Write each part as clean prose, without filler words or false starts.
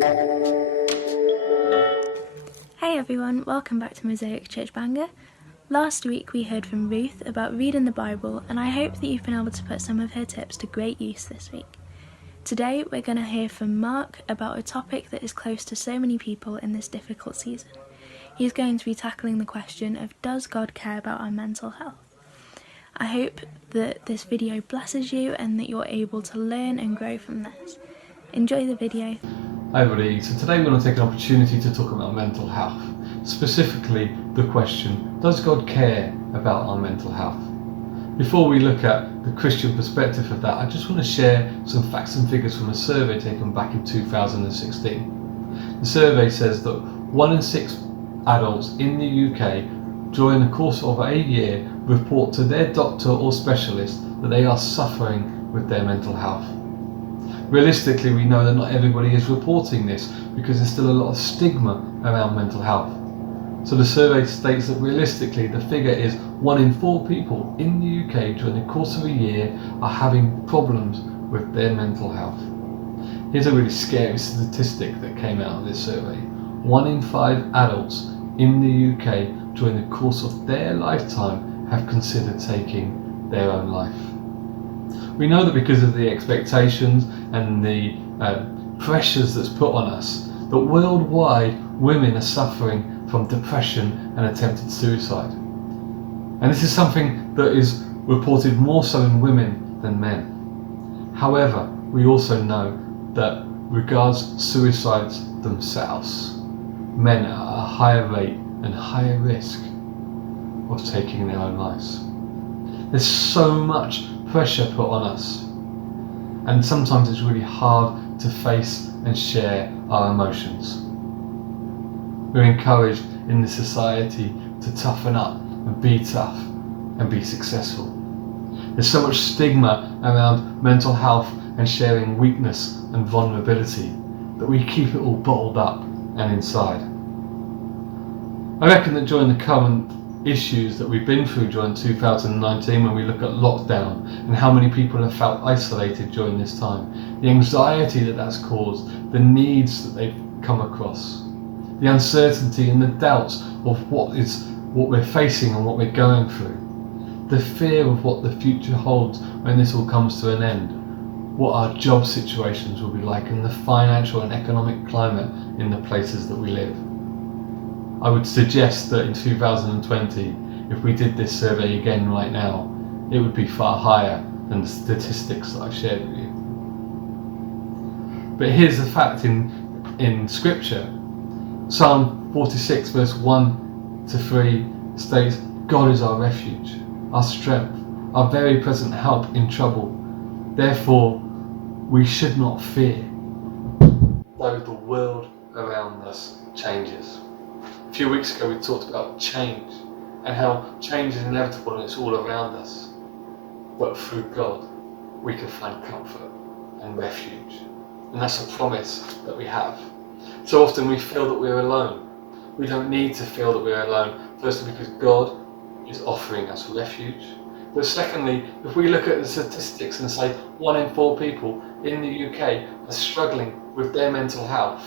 Hey everyone, welcome back to Mosaic Church Bangor. Last week we heard from Ruth about reading the Bible, and I hope that you've been able to put some of her tips to great use this week. Today we're going to hear from Mark about a topic that is close to so many people in this difficult season. He's going to be tackling the question of, does God care about our mental health? I hope that this video blesses you and that you're able to learn and grow from this. Enjoy the video. Hi everybody, so today we're going to take an opportunity to talk about mental health. Specifically the question, does God care about our mental health? Before we look at the Christian perspective of that, I just want to share some facts and figures from a survey taken back in 2016. The survey says that 1 in 6 adults in the UK during the course of a year report to their doctor or specialist that they are suffering with their mental health. Realistically, we know that not everybody is reporting this because there's still a lot of stigma around mental health. So the survey states that realistically the figure is 1 in 4 people in the UK during the course of a year are having problems with their mental health. Here's a really scary statistic that came out of this survey. 1 in 5 adults in the UK during the course of their lifetime have considered taking their own life. We know that because of the expectations and the pressures that's put on us, that worldwide women are suffering from depression and attempted suicide. And this is something that is reported more so in women than men. However, we also know that regards suicides themselves, men are at a higher rate and higher risk of taking their own lives. There's so much pressure put on us, and sometimes it's really hard to face and share our emotions. We're encouraged in this society to toughen up and be tough and be successful. There's so much stigma around mental health and sharing weakness and vulnerability that we keep it all bottled up and inside. I reckon that during the current issues that we've been through during 2019, when we look at lockdown and how many people have felt isolated during this time, the anxiety that that's caused, the needs that they've come across, the uncertainty and the doubts of what we're facing and what we're going through, the fear of what the future holds when this all comes to an end, what our job situations will be like, and the financial and economic climate in the places that we live. I would suggest that in 2020, if we did this survey again right now, it would be far higher than the statistics that I've shared with you. But here's the fact in Scripture. Psalm 46 verse 1 to 3 states, God is our refuge, our strength, our very present help in trouble. Therefore, we should not fear, though the world around us changes. A few weeks ago we talked about change and how change is inevitable and it's all around us. But through God we can find comfort and refuge. And that's a promise that we have. So often we feel that we're alone. We don't need to feel that we're alone. Firstly, because God is offering us refuge. But secondly, if we look at the statistics and say 1 in 4 people in the UK are struggling with their mental health,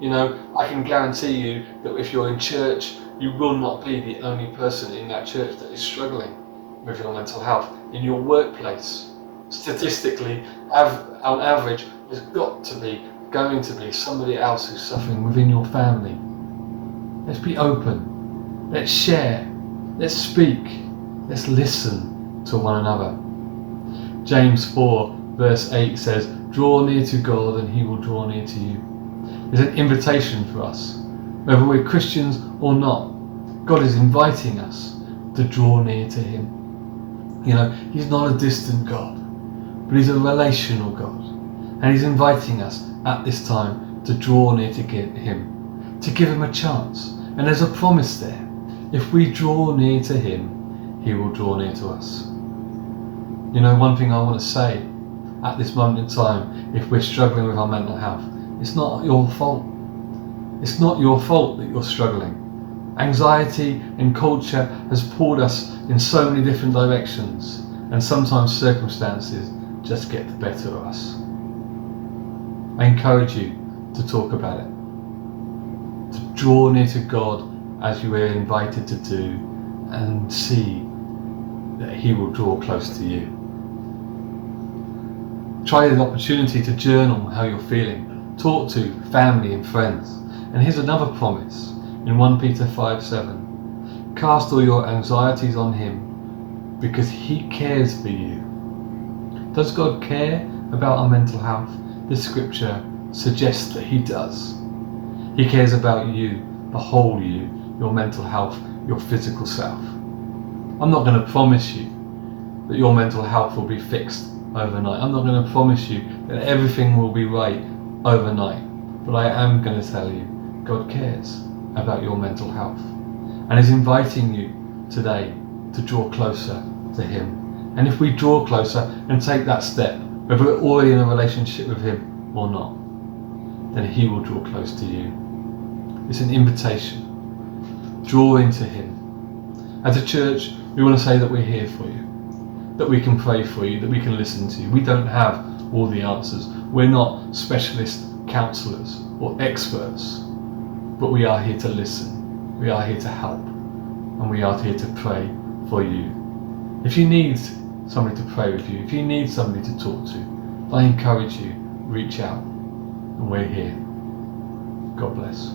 you know, I can guarantee you that if you're in church, you will not be the only person in that church that is struggling with your mental health. In your workplace, statistically, on average, there's going to be somebody else who's suffering within your family. Let's be open. Let's share. Let's speak. Let's listen to one another. James 4 verse 8 says, draw near to God and he will draw near to you. It's an invitation for us, whether we're Christians or not. God is inviting us to draw near to him. You know, he's not a distant God, but he's a relational God. And he's inviting us at this time to draw near to him, to give him a chance. And there's a promise there. If we draw near to him, he will draw near to us. You know, one thing I want to say at this moment in time, if we're struggling with our mental health, it's not your fault. It's not your fault that you're struggling. Anxiety and culture has pulled us in so many different directions, and sometimes circumstances just get the better of us. I encourage you to talk about it, to draw near to God as you were invited to do, and see that He will draw close to you. Try the opportunity to journal how you're feeling. Talk to family and friends. And here's another promise in 1 Peter 5:7. Cast all your anxieties on Him because He cares for you. Does God care about our mental health? This scripture suggests that He does. He cares about you, the whole you, your mental health, your physical self. I'm not going to promise you that your mental health will be fixed overnight. I'm not going to promise you that everything will be right overnight. But I am going to tell you, God cares about your mental health and is inviting you today to draw closer to Him. And if we draw closer and take that step, whether we're already in a relationship with Him or not, then He will draw close to you. It's an invitation. Draw into Him. As a church, we want to say that we're here for you, that we can pray for you, that we can listen to you. We don't have all the answers. We're not specialist counsellors or experts, but we are here to listen. We are here to help, and we are here to pray for you. If you need somebody to pray with you, if you need somebody to talk to, I encourage you, reach out, and we're here. God bless.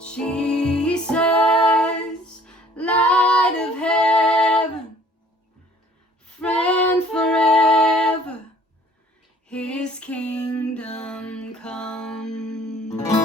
Jesus, light of heaven, friend forever, his kingdom come.